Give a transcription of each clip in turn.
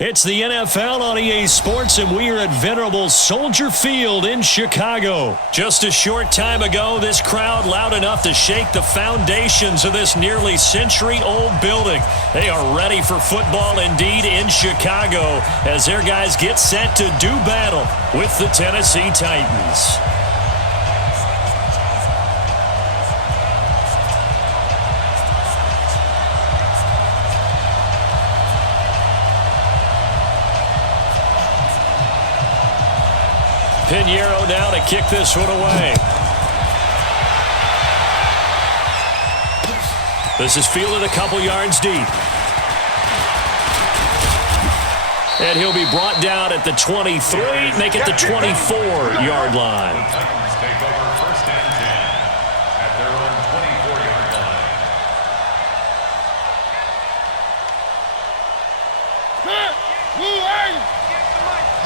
It's the NFL on EA Sports, and we are at venerable Soldier Field in Chicago. Just a short time ago, this crowd loud enough to shake the foundations of this nearly century-old building. They are ready for football indeed in Chicago as their guys get set to do battle with the Tennessee Titans. Pinheiro now to kick this one away. This is fielded a couple yards deep. And he'll be brought down at the 23, make it the 24-yard line. Titans take over first and 10 at their own 24-yard line.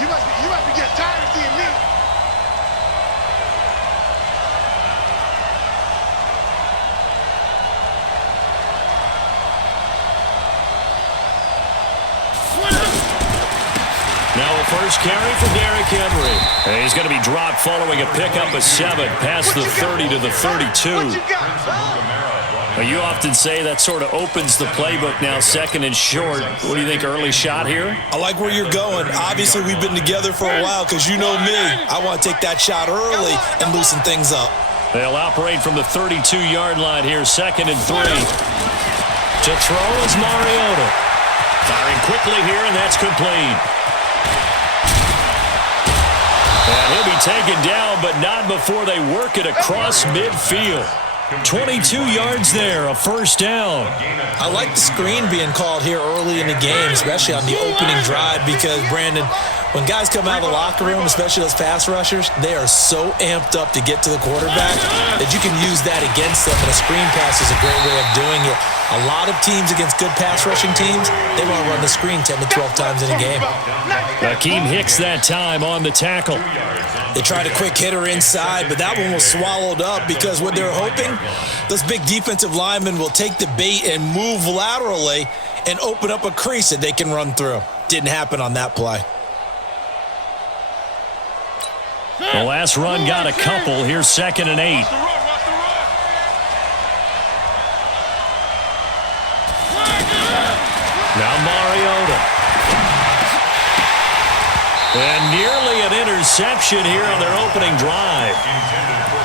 You must be getting tired of seeing me. Now a first carry for Derrick Henry. And he's going to be dropped following a pickup of 7 past the 30 to the 32. You often say that sort of opens the playbook now, second and short. What do you think, early shot here? I like where you're going. Obviously, we've been together for a while because you know me. I want to take that shot early and loosen things up. They'll operate from the 32-yard line here, second and 3. To throw is Mariota. Firing quickly here, and that's complete. And he'll be taken down, but not before they work it across midfield. 22 yards there, a first down. I like the screen being called here early in the game, especially on the opening drive, because, Brandon, when guys come out of the locker room, especially those pass rushers, they are so amped up to get to the quarterback that you can use that against them, and a screen pass is a great way of doing it. A lot of teams against good pass rushing teams, they want to run the screen 10 to 12 times in a game. Akeem Hicks that time on the tackle. They tried a quick hitter inside, but that one was swallowed up because what they're hoping, those big defensive linemen will take the bait and move laterally and open up a crease that they can run through. Didn't happen on that play. The last run got a couple. Here's second and 8. Now Mariota. And nearly an interception here on their opening drive.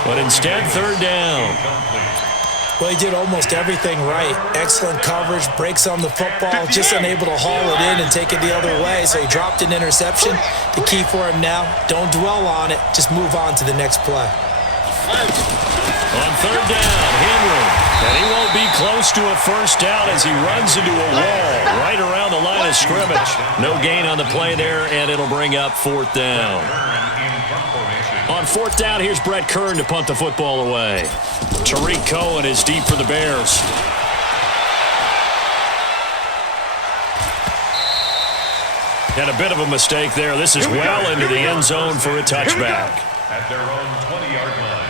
But instead, third down. Well, he did almost everything right. Excellent coverage, breaks on the football, just unable to haul it in and take it the other way. So he dropped an interception. The key for him now, don't dwell on it. Just move on to the next play. On third down, Henry. And he won't be close to a first down as he runs into a wall right around the line of scrimmage. No gain on the play there, and it'll bring up fourth down. On fourth down, here's Brett Kern to punt the football away. Tariq Cohen is deep for the Bears. And a bit of a mistake there. This is well into the end zone for a touchback. At their own 20-yard line.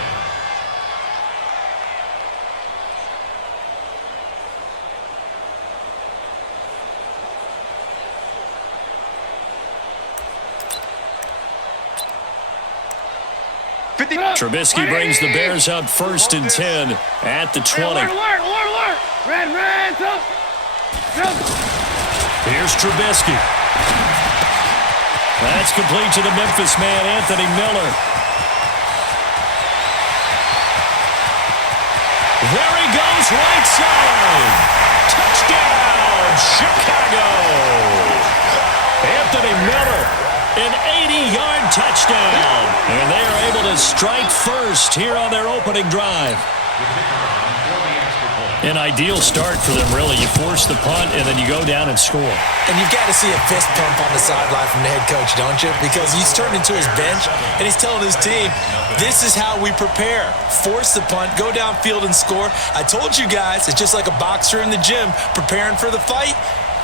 Trubisky brings the Bears up first and 10 at the 20. Here's Trubisky. That's complete to the Memphis man, Anthony Miller. There he goes, right side. Touchdown, Chicago. Anthony Miller. An 80-yard touchdown. And they are able to strike first here on their opening drive. An ideal start for them, really. You force the punt, and then you go down and score. And you've got to see a fist pump on the sideline from the head coach, don't you? Because he's turned into his bench, and he's telling his team, this is how we prepare. Force the punt, go downfield and score. I told you guys, it's just like a boxer in the gym preparing for the fight.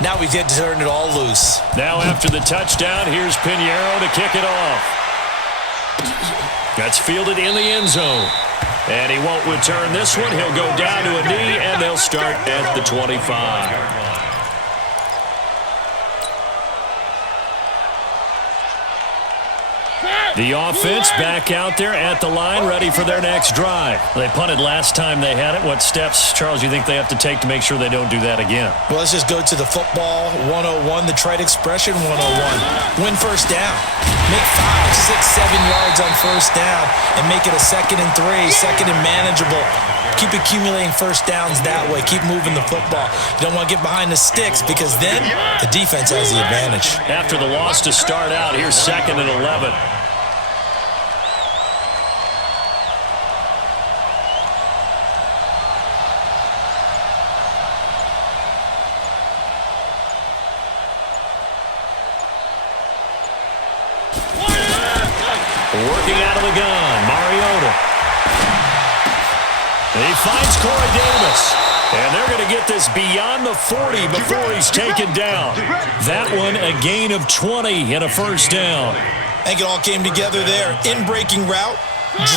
Now we get to turn it all loose. Now after the touchdown, here's Pinheiro to kick it off. That's fielded in the end zone. And he won't return this one. He'll go down to a knee, and they'll start at the 25. The offense back out there at the line, ready for their next drive. They punted last time they had it. What steps, Charles, you think they have to take to make sure they don't do that again? Well, let's just go to the football 101, the trite expression 101. Win first down. Make 5, 6, 7 yards on first down and make it a 2nd and 3, 2nd and manageable. Keep accumulating first downs that way. Keep moving the football. You don't want to get behind the sticks because then the defense has the advantage. After the loss to start out, here's 2nd and 11. Working out of the gun, Mariota. He finds Corey Davis. And they're going to get this beyond the 40 before he's taken down. That one, a gain of 20 and a first down. I think it all came together there. In-breaking route,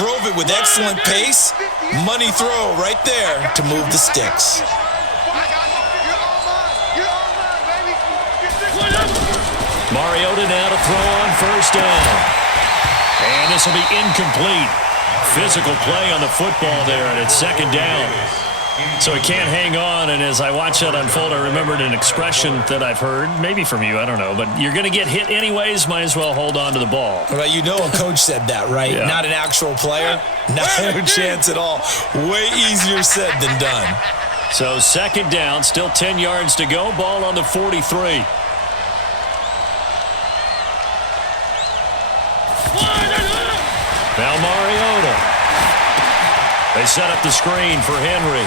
drove it with excellent pace. Money throw right there to move the sticks. Mariota now to throw on first down. And this will be incomplete. Physical play on the football there, and it's 2nd down. So he can't hang on, and as I watch that unfold, I remembered an expression that I've heard, maybe from you, I don't know, but you're going to get hit anyways, might as well hold on to the ball. Well, you know a coach said that, right? Yeah. Not an actual player. No chance at all. Way easier said than done. So 2nd down, still 10 yards to go, ball on the 43. Now Mariota. They set up the screen for Henry.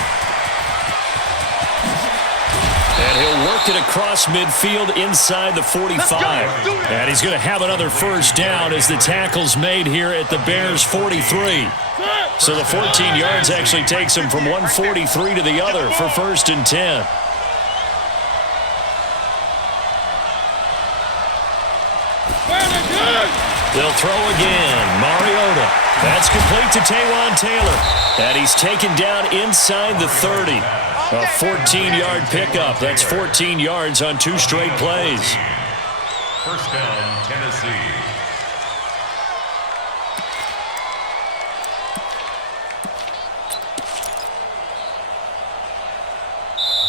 And he'll work it across midfield inside the 45. And he's going to have another first down as the tackle's made here at the Bears' 43. So the 14 yards actually takes him from one 43 to the other for 1st and 10. They'll throw again. Mariota. That's complete to Taywan Taylor. And he's taken down inside the 30. A 14-yard pickup. That's 14 yards on 2 straight plays. First down, Tennessee.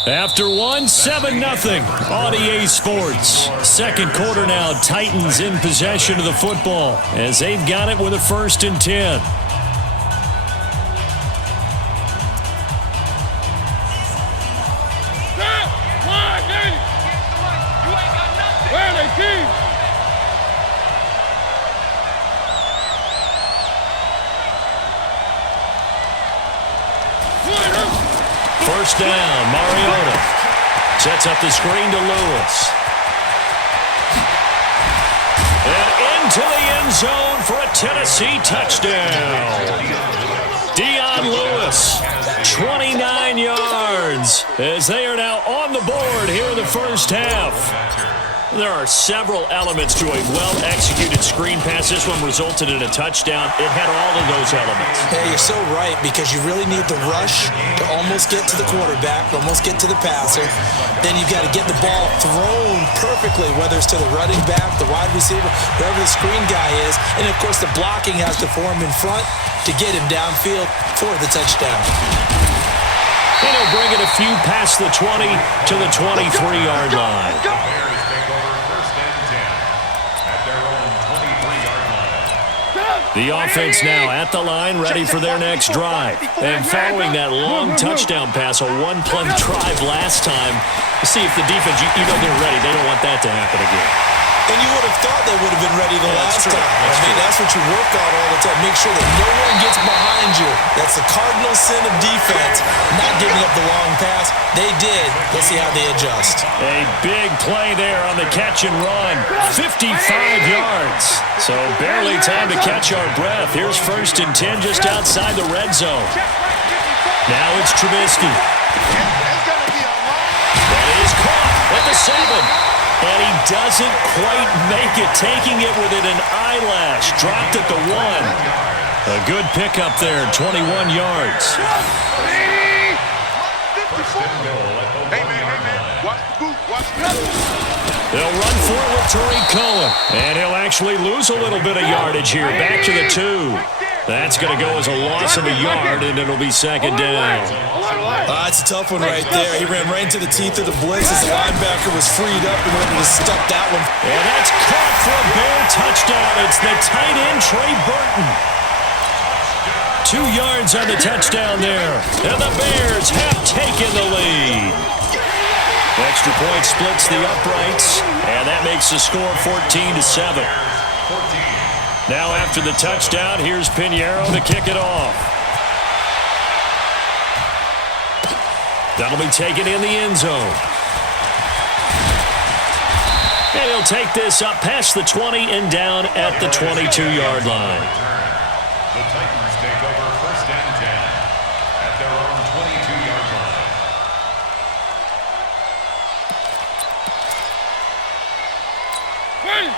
After one, 7-0 on EA Sports. 2nd quarter now, Titans in possession of the football as they've got it with a 1st and 10. First down, Mariota sets up the screen to Lewis. And into the end zone for a Tennessee touchdown. Dion Lewis, 29 yards, as they are now on the board here in the first half. There are several elements to a well-executed screen pass. This one resulted in a touchdown. It had all of those elements. Yeah, you're so right, because you really need the rush to almost get to the quarterback, almost get to the passer. Then you've got to get the ball thrown perfectly, whether it's to the running back, the wide receiver, wherever the screen guy is. And, of course, the blocking has to form in front to get him downfield for the touchdown. And he'll bring it a few past the 20 to the 23-yard line. The offense now at the line, ready for their next drive. And following that long touchdown pass, a one-play drive last time, to see if the defense, you know they're ready. They don't want that to happen again. And you would have thought they would have been ready the last time. That's what you work on all the time. Make sure that no one gets behind you. That's the cardinal sin of defense, not giving up the long pass. They did. Let's see how they adjust. A big play there on the catch and run. 55 yards. So barely time to catch our breath. Here's 1st and 10 just outside the red zone. Now it's Trubisky. That is caught at the 7. And he doesn't quite make it, taking it within an eyelash. Dropped at the 1. A good pickup there, 21 yards. Hey, man, watch the boot, watch the boot. They'll run for it with Tariq Cohen. And he'll actually lose a little bit of yardage here. Back to the 2. That's going to go as a loss of a yard, and it'll be second down. That's a tough one right there. He ran right into the teeth of the blitz as the linebacker was freed up in order to stop that one. And that's caught for a Bear touchdown. It's the tight end, Trey Burton. 2 yards on the touchdown there. And the Bears have taken the lead. Extra point splits the uprights, and that makes the score 14-7. Now after the touchdown, here's Pinheiro to kick it off. That'll be taken in the end zone. And he'll take this up past the 20 and down at the 22-yard line. The Titans take over first and 10 at their own 22-yard line.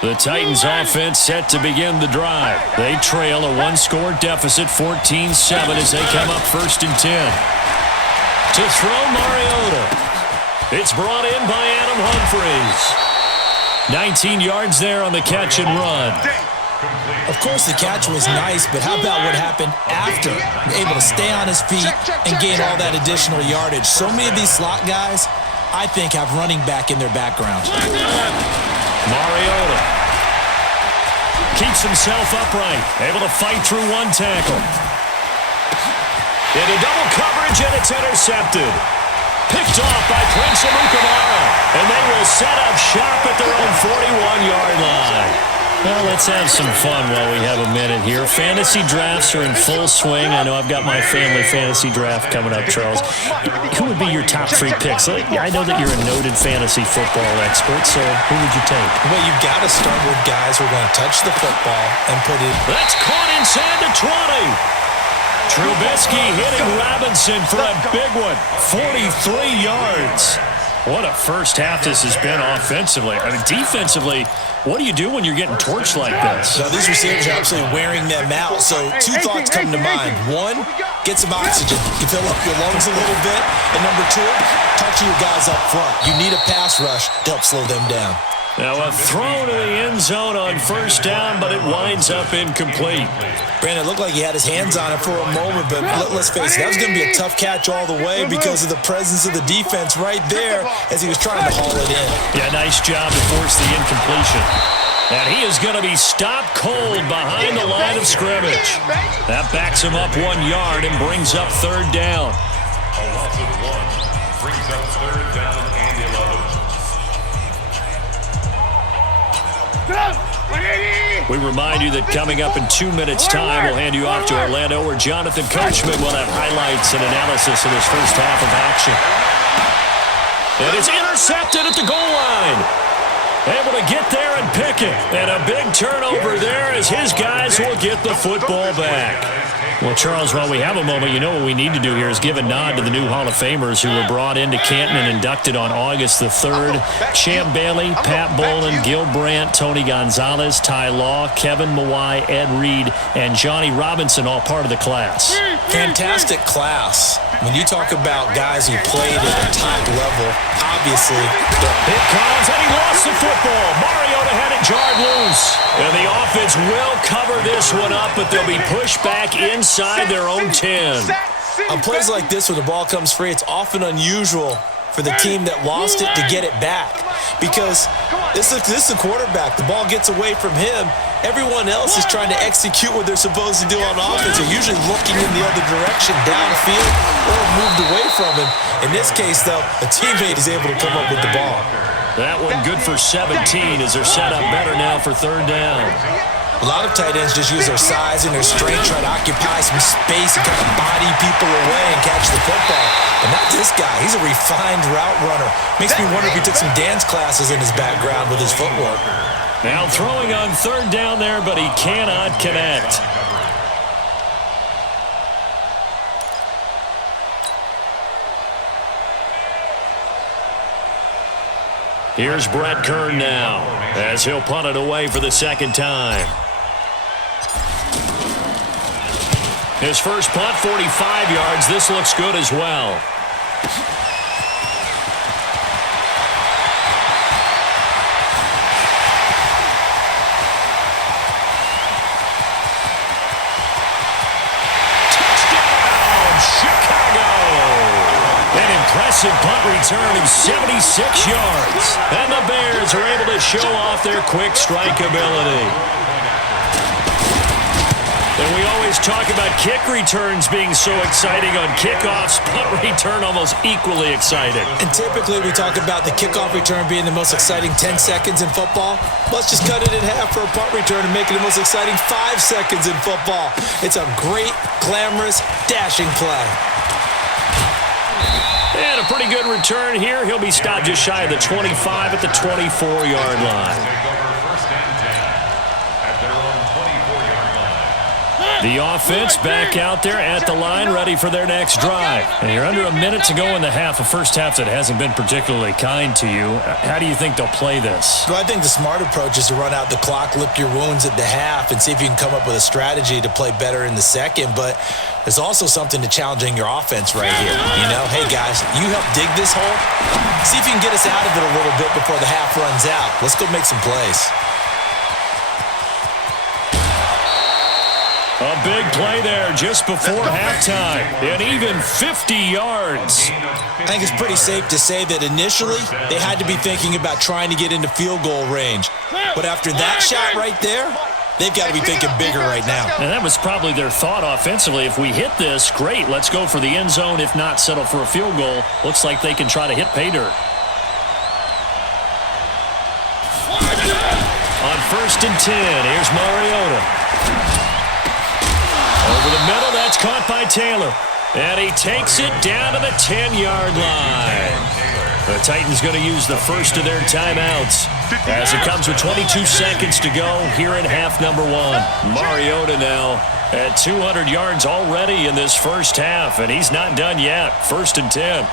The Titans offense set to begin the drive. They trail a 1-score deficit, 14-7, as they come up first and 10. To throw Mariota. It's brought in by Adam Humphries. 19 yards there on the catch and run. Of course, the catch was nice, but how about what happened after? Able to stay on his feet and gain all that additional yardage. So many of these slot guys, I think, have running back in their background. Mariota keeps himself upright, able to fight through 1 tackle. Into double coverage, and it's intercepted. Picked off by Prince Amukamara, and they will set up shop at their own 41-yard line. Well, let's have some fun while we have a minute here. Fantasy drafts are in full swing. I know I've got my family fantasy draft coming up, Charles. Who would be your top 3 picks? I know that you're a noted fantasy football expert, so who would you take? Well, you've got to start with guys who are going to touch the football and put it. That's caught inside the 20. Trubisky hitting Robinson for a big one. 43 yards. What a first half this has been offensively. I mean, defensively, what do you do when you're getting torched like this? Now, these receivers are absolutely wearing them out. So 2 thoughts come to mind. 1, get some oxygen. You fill up your lungs a little bit. And number 2, talk to your guys up front. You need a pass rush to help slow them down. Now a throw to the end zone on first down, but it winds up incomplete. Brandon, it looked like he had his hands on it for a moment, but let's face it, that was going to be a tough catch all the way because of the presence of the defense right there as he was trying to haul it in. Yeah, nice job to force the incompletion. And he is going to be stopped cold behind the line of scrimmage. That backs him up 1 yard and brings up third down. A loss of 1 brings up third down and 11. We remind you that coming up in 2 minutes' time, we'll hand you off to Orlando, where Jonathan Coachman will have highlights and analysis of this first half of action. And it's intercepted at the goal line. Able to get there and pick it. And a big turnover there as his guys will get the football back. Well, Charles, while we have a moment, you know what we need to do here is give a nod to the new Hall of Famers who were brought into Canton and inducted on August the 3rd. Champ Bailey, Pat Bolin, Gil Brandt, Tony Gonzalez, Ty Law, Kevin Mawai, Ed Reed, and Johnny Robinson, all part of the class. Fantastic class. When you talk about guys who played at the top level, obviously. Here comes, and he lost the football. Mariota had it jarred loose. And the offense will cover this one up, but they'll be pushed back inside their own 10. On plays like this where the ball comes free, it's often unusual for the team that lost it to get it back. Because this is a quarterback. The ball gets away from him. Everyone else is trying to execute what they're supposed to do on offense. They're usually looking in the other direction, downfield, or moved away from him. In this case, though, a teammate is able to come up with the ball. That one good for 17 as they're set up better now for third down. A lot of tight ends just use their size and their strength, try to occupy some space and kind of body people away and catch the football. But not this guy. He's a refined route runner. Makes me wonder if he took some dance classes in his background with his footwork. Now throwing on third down there, but he cannot connect. Here's Brett Kern now as he'll punt it away for the second time. His first punt, 45 yards. This looks good as well. impressive punt return of 76 yards. And the Bears are able to show off their quick strike ability. And we always talk about kick returns being so exciting on kickoffs. Punt return almost equally exciting. And typically we talk about the kickoff return being the most exciting 10 seconds in football. Let's just cut it in half for a punt return and make it the most exciting 5 seconds in football. It's a great, glamorous, dashing play. And a pretty good return here. He'll be stopped just shy of the 25 at the 24-yard line. The offense back out there at the line, ready for their next drive. And you're under a minute to go in the half, a first half that hasn't been particularly kind to you. How do you think they'll play this? Well, I think the smart approach is to run out the clock, lick your wounds at the half, and see if you can come up with a strategy to play better in the second. But there's also something to challenging your offense right here. You know, hey, guys, you help dig this hole. See if you can get us out of it a little bit before the half runs out. Let's go make some plays. A big play there just before halftime. An even 50 yards. I think it's pretty safe to say that initially they had to be thinking about trying to get into field goal range. But after that shot right there, they've got to be thinking bigger right now. And that was probably their thought offensively. If we hit this, great. Let's go for the end zone. If not, settle for a field goal. Looks like they can try to hit pay dirt. On 1st and 10, here's Mariota. Over the middle, that's caught by Taylor. And he takes it down to the 10-yard line. The Titans going to use the first of their timeouts as it comes with 22 seconds to go here in half number 1. Mariota now at 200 yards already in this first half, and he's not done yet. 1st and 10.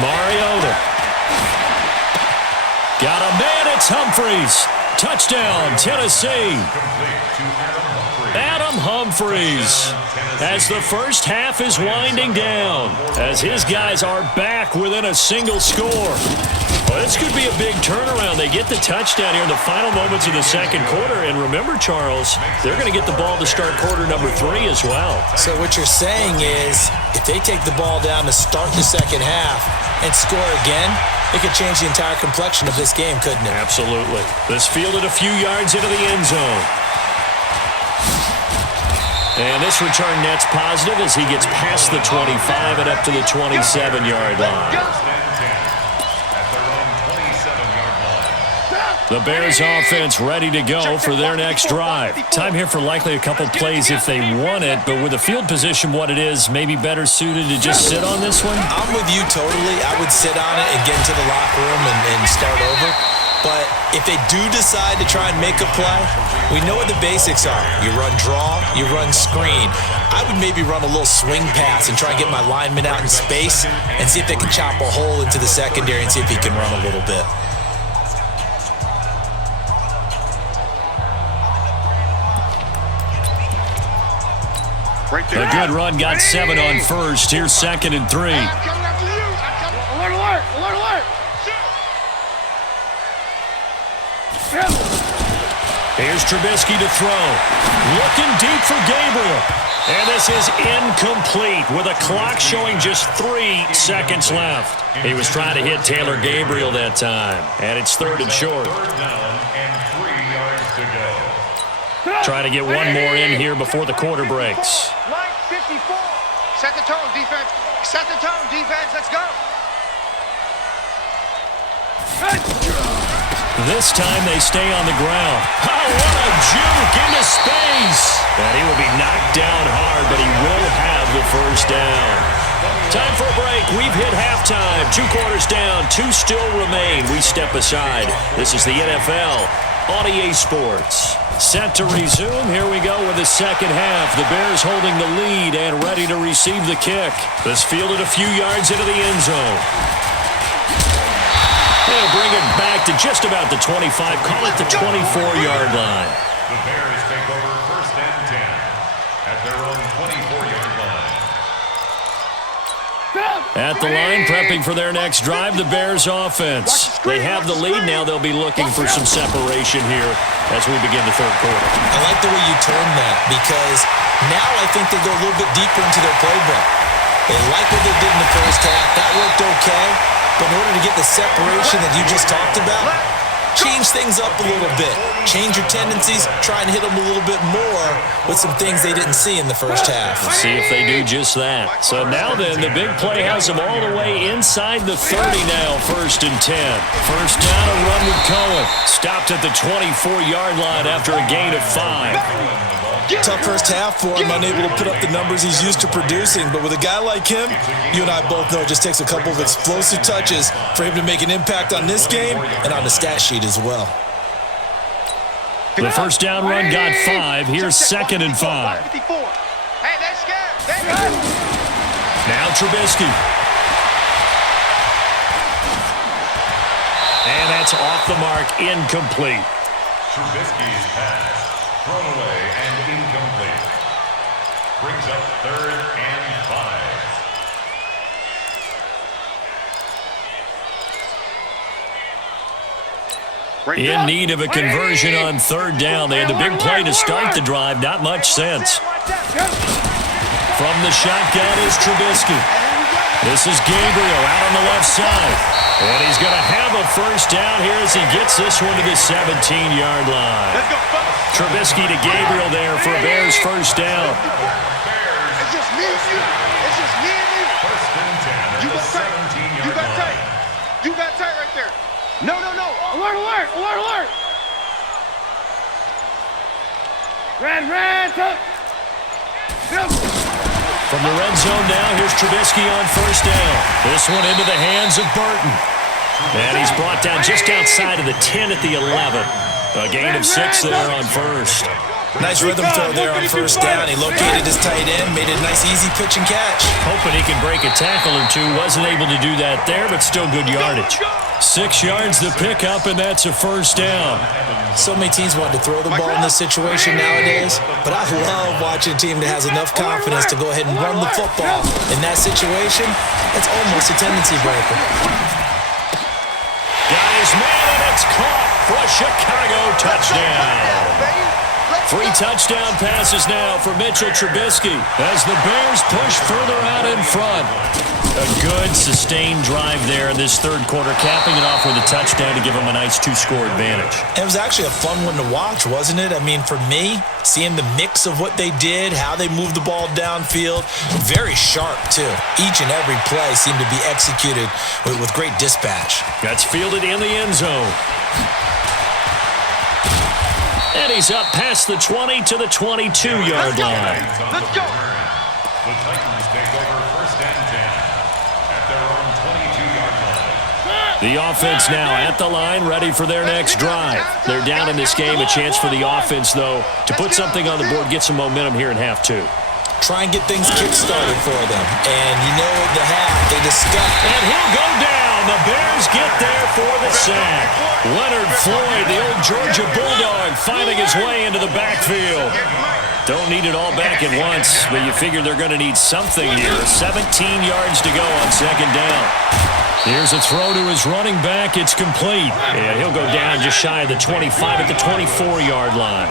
Mariota. Got a man, it's Humphries. Touchdown, Tennessee. Adam Humphries as the first half is winding down, as his guys are back within a single score. Well, this could be a big turnaround. They get the touchdown here in the final moments of the second quarter. And remember, Charles, they're going to get the ball to start quarter number 3 as well. So what you're saying is if they take the ball down to start the second half and score again, it could change the entire complexion of this game, couldn't it? Absolutely. This fielded a few yards into the end zone. And this return net's positive as he gets past the 25 and up to the 27-yard line. The Bears offense ready to go for their next drive. Time here for likely a couple plays if they want it, but with the field position what it is, maybe better suited to just sit on this one? I'm with you totally. I would sit on it and get into the locker room and start over. But if they do decide to try and make a play, we know what the basics are. You run draw, you run screen. I would maybe run a little swing pass and try and get my lineman out in space and see if they can chop a hole into the secondary and see if he can run a little bit. A good run, got 7 on first. Here's 2nd and 3. Alert, alert, alert, alert. Here's Trubisky to throw. Looking deep for Gabriel. And this is incomplete with a clock showing just 3 seconds left. He was trying to hit Taylor Gabriel that time. And it's 3rd and short. 3rd down and 3 yards to go. Trying to get one more in here before the quarter breaks. Line 54. Set the tone, defense. Set the tone, defense. Let's go. This time they stay on the ground. Oh, what a juke into space. And he will be knocked down hard, but he will have the first down. Time for a break. We've hit halftime. 2 quarters down. 2 still remain. We step aside. This is the NFL on EA Sports. Set to resume. Here we go with the second half. The Bears holding the lead and ready to receive the kick. This fielded a few yards into the end zone. They'll bring it back to just about the 25. Call it the 24-yard line. The Bears take over 1st and 10 at their own 24-yard line. At the line, prepping for their next drive, the Bears offense. They have the lead now. They'll be looking for some separation here as we begin the third quarter. I like the way you term that because now I think they go a little bit deeper into their playbook. They like what they did in the first half. That worked okay. But in order to get the separation that you just talked about, change things up a little bit. Change your tendencies. Try and hit them a little bit more with some things they didn't see in the first half. See if they do just that. So now then, the big play has them all the way inside the 30 now, 1st and 10. First down, a run with Cohen. Stopped at the 24-yard line after a gain of 5. Tough first half for him, unable to put up the numbers he's used to producing. But with a guy like him, you and I both know it just takes a couple of explosive touches for him to make an impact on this game and on the stat sheet as well. The first down run got 5. Here's 2nd and 5. Hey, they're scared. Now Trubisky. And that's off the mark, incomplete. Trubisky's pass thrown away and incomplete. Brings up 3rd and 5. In need of a conversion on 3rd down. They had the big play to start the drive. Not much sense. From the shotgun is Trubisky. This is Gabriel out on the left side. And he's going to have a first down here as he gets this one to the 17-yard line. Trubisky to Gabriel there for a Bears first down. It's just me and you. It's just me and you. First and 10 You at the got tight. 17-yard You got line. tight. You got tight right there. No. Alert, alert, alert, alert. Red, tuck. From the red zone now, here's Trubisky on first down. This one into the hands of Burton. And he's brought down just outside of the 10 at the 11. A gain of 6 there on first. Nice rhythm throw there on first down. He located his tight end, made a nice easy pitch and catch. Hoping he can break a tackle or two. Wasn't able to do that there, but still good yardage. 6 yards to pick up, and that's a first down. So many teams want to throw the ball in this situation nowadays, but I love watching a team that has enough confidence to go ahead and run the football. In that situation, it's almost a tendency breaker. Got his man, and it's caught for a Chicago touchdown. 3 touchdown passes now for Mitchell Trubisky as the Bears push further out in front. A good, sustained drive there in this third quarter, capping it off with a touchdown to give them a nice 2-score advantage. It was actually a fun one to watch, wasn't it? I mean, for me, seeing the mix of what they did, how they moved the ball downfield, very sharp, too. Each and every play seemed to be executed with great dispatch. That's fielded in the end zone. And he's up past the 20 to the 22-yard line. Let's go. The Titans take over 1st and 10 at their own 22-yard line. The offense now at the line, ready for their next drive. They're down in this game. A chance for the offense, though, to put something on the board, get some momentum here in half 2. Try and get things kick-started for them. And you know the half, they discussed. And he'll go down. The Bears get there for the sack. Leonard Floyd, the old Georgia Bulldog, finding his way into the backfield. Don't need it all back at once, but you figure they're going to need something here. 17 yards to go on 2nd down. Here's a throw to his running back. It's complete. And he'll go down just shy of the 25 at the 24-yard line.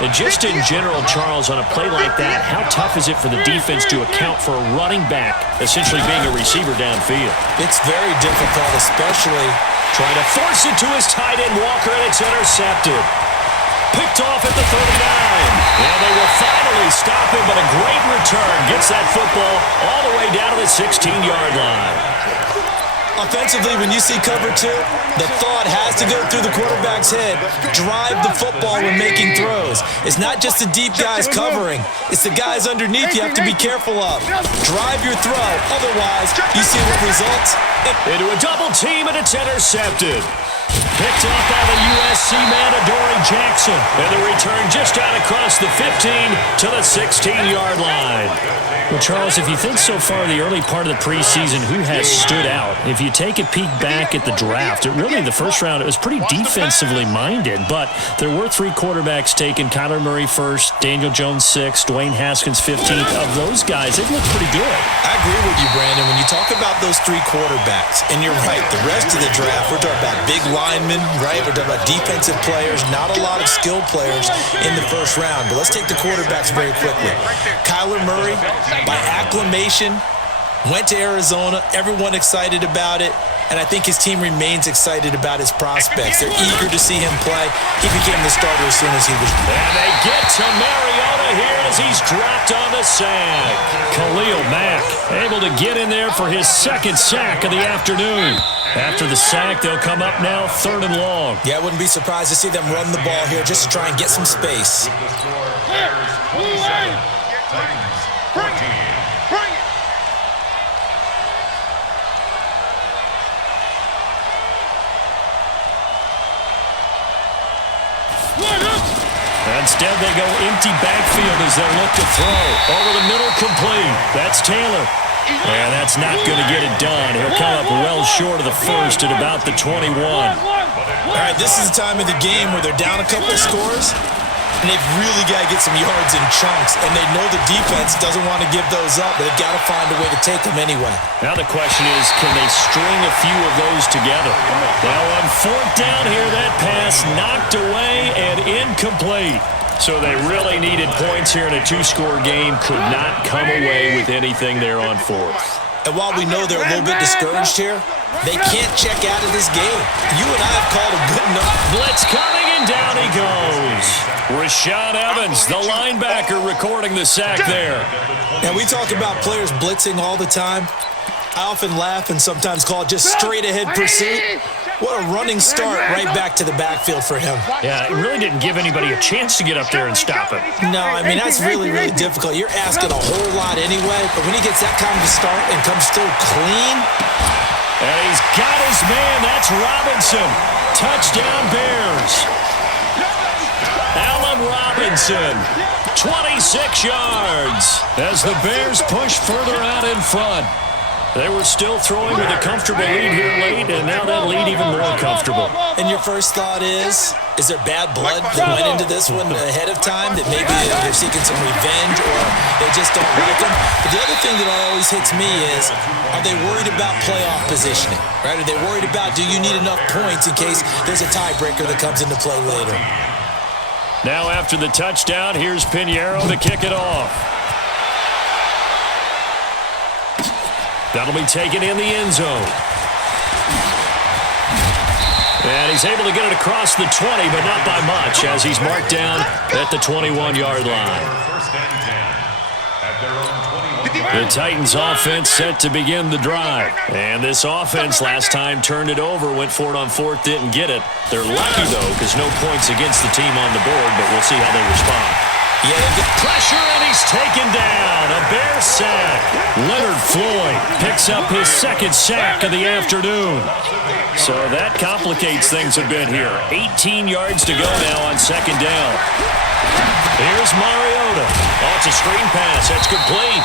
And just in general, Charles, on a play like that, how tough is it for the defense to account for a running back essentially being a receiver downfield? It's very difficult, especially trying to force it to his tight end, Walker, and it's intercepted. Picked off at the 39. And they will finally stop him, but a great return gets that football all the way down to the 16-yard line. Offensively, when you see cover 2, the thought has to go through the quarterback's head. Drive the football when making throws. It's not just the deep guys covering. It's the guys underneath you have to be careful of. Drive your throw. Otherwise, you see what results. Into a double team, and it's intercepted. Picked up by the USC man, Adoree Jackson. And the return just out across the 15 to the 16-yard line. Well, Charles, if you think so far the early part of the preseason, who has stood out? If you take a peek back at the draft, really the first round, it was pretty defensively minded, but there were 3 quarterbacks taken. Kyler Murray first, Daniel Jones 6th, Dwayne Haskins 15th. Of those guys, it looked pretty good. I agree with you, Brandon. When you talk about those 3 quarterbacks, and you're right, the rest of the draft, we're talking about big linemen, right? We're talking about defensive players, not a lot of skill players in the first round. But let's take the quarterbacks very quickly. Kyler Murray, by acclamation, went to Arizona. Everyone excited about it. And I think his team remains excited about his prospects. They're eager to see him play. He became the starter as soon as he was. And they get to Mariota here as he's dropped on the sack. Khalil Mack able to get in there for his 2nd sack of the afternoon. After the sack, they'll come up now 3rd and long. Yeah, I wouldn't be surprised to see them run the ball here just to try and get some space. Instead, they go empty backfield as they look to throw. Over the middle, complete. That's Taylor. And that's not going to get it done. He'll come up well short of the first at about the 21. All right, this is the time of the game where they're down a couple of scores, and they've really got to get some yards in chunks, and they know the defense doesn't want to give those up, but they've got to find a way to take them anyway. Now the question is, can they string a few of those together? Now on 4th down here, that pass knocked away and incomplete. So they really needed points here in a 2-score game. Could not come away with anything there on 4th. And while we know they're a little bit discouraged here, they can't check out of this game. You and I have called a good enough. Blitz coming, and down he goes. Rashaan Evans, the linebacker, recording the sack there. Now, we talk about players blitzing all the time. I often laugh and sometimes call it just straight-ahead pursuit. What a running start right back to the backfield for him. Yeah, it really didn't give anybody a chance to get up there and stop him. No, I mean, that's really, really difficult. You're asking a whole lot anyway, but when he gets that kind of a start and comes through clean. And he's got his man. That's Robinson. Touchdown, Bears. Allen Robinson, 26 yards as the Bears push further out in front. They were still throwing with a comfortable lead here late, and now that lead even more comfortable. And your first thought is there bad blood that went into this one ahead of time, that maybe they're seeking some revenge or they just don't like them? But the other thing that always hits me is, are they worried about playoff positioning, right? Are they worried about, do you need enough points in case there's a tiebreaker that comes into play later? Now after the touchdown, here's Pinheiro to kick it off. That'll be taken in the end zone. And he's able to get it across the 20, but not by much, as he's marked down at the 21-yard line. The Titans offense set to begin the drive. And this offense last time turned it over, went for it on 4th, didn't get it. They're lucky, though, because no points against the team on the board, but we'll see how they respond. Yeah, they get pressure, and he's taken down. A Bear sack. Leonard Floyd picks up his 2nd sack of the afternoon. So that complicates things a bit here. 18 yards to go now on 2nd down. Here's Mariota. Oh, it's a screen pass. That's complete.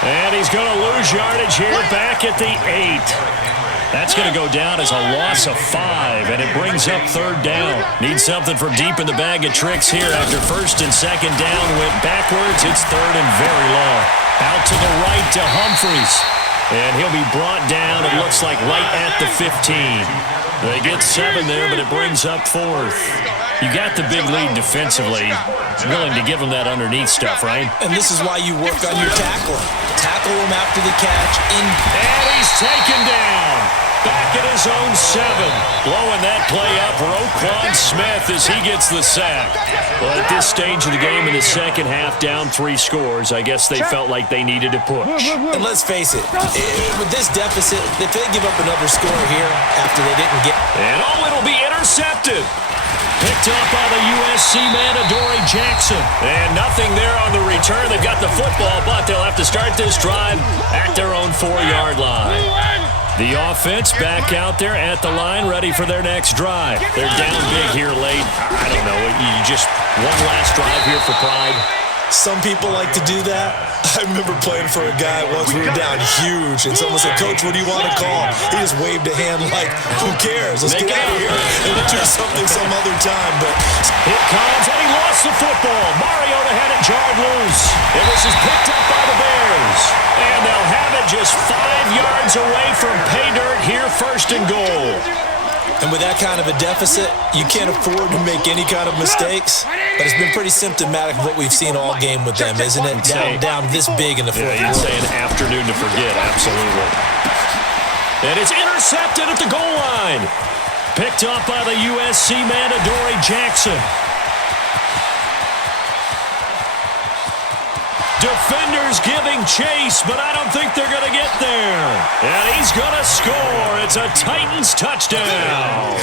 And he's going to lose yardage here back at the 8. That's going to go down as a loss of 5, and it brings up 3rd down. Need something from deep in the bag of tricks here after 1st and 2nd down went backwards. It's 3rd and very long. Out to the right to Humphries. And he'll be brought down, it looks like, right at the 15. They get 7 there, but it brings up 4th. You got the big lead defensively. Willing to give them that underneath stuff, right? And this is why you work on your tackling. Tackle them after the catch. And he's taken down. Back at his own 7. Blowing that play up, Roquan Smith, as he gets the sack. Well, at this stage of the game in the second half, down 3 scores, I guess they felt like they needed to push. And let's face it, with this deficit, if they give up another score here after they didn't get... And it'll be intercepted. Picked up by the USC man, Adoree Jackson. And nothing there on the return. They've got the football, but they'll have to start this drive at their own 4-yard line. The offense back out there at the line, ready for their next drive. They're down big here late. I don't know. You just one last drive here for pride. Some people like to do that. I remember playing for a guy once. We were down huge, and someone said, "Coach, what do you want to call?" He just waved a hand like, "Who cares? Let's get out of here and we'll do something some other time." But here comes, and he lost the football. Mariota had it jarred loose. And this is picked up by the Bears. And they'll have it just 5 yards away from pay dirt here, first and goal. And with that kind of a deficit, you can't afford to make any kind of mistakes. But it's been pretty symptomatic of what we've seen all game with them, isn't it? Down this big in the fourth quarter. You'd say an afternoon to forget, absolutely. And it's intercepted at the goal line. Picked up by the USC man, Adoree Jackson. Defenders giving chase, but I don't think they're going to get there. And he's going to score. It's a Titans touchdown.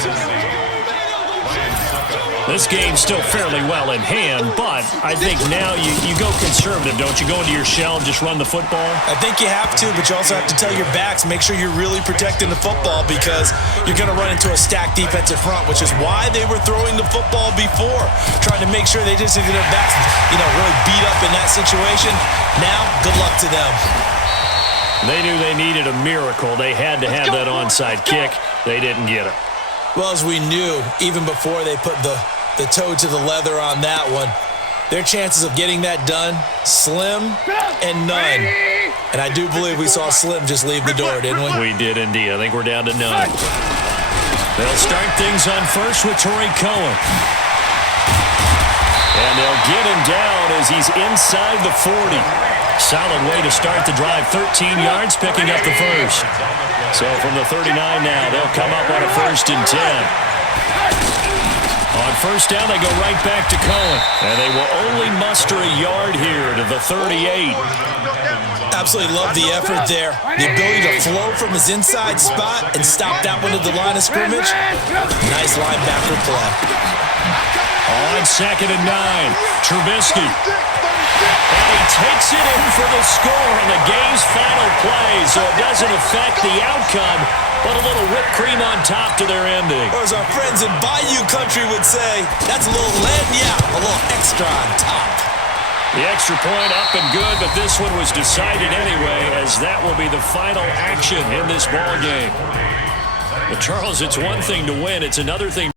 This game's still fairly well in hand, but I think now you go conservative, don't you? Go into your shell and just run the football? I think you have to, but you also have to tell your backs, make sure you're really protecting the football because you're going to run into a stacked defensive front, which is why they were throwing the football before, trying to make sure they just didn't get their backs, really beat up in that situation. Now, good luck to them. They knew they needed a miracle. They had to have that onside kick. They didn't get it. Well, as we knew, even before they put the toe to the leather on that one, their chances of getting that done, slim and none. And I do believe we saw Slim just leave the door, didn't we? We did indeed. I think we're down to none. They'll start things on first with Torrey Cohen. And they'll get him down as he's inside the 40. Solid way to start the drive. 13 yards, picking up the first. So from the 39 now, they'll come up on a 1st and 10. On first down, they go right back to Cohen. And they will only muster a yard here to the 38. Absolutely love the effort there. The ability to flow from his inside spot and stop that one at the line of scrimmage. Nice linebacker play. On 2nd and 9, Trubisky. And he takes it in for the score on the game's final play, so it doesn't affect the outcome, but a little whipped cream on top to their ending. Or as our friends in Bayou Country would say, that's a little a little extra on top. The extra point up and good, but this one was decided anyway, as that will be the final action in this ball game. But Charles, it's one thing to win, it's another thing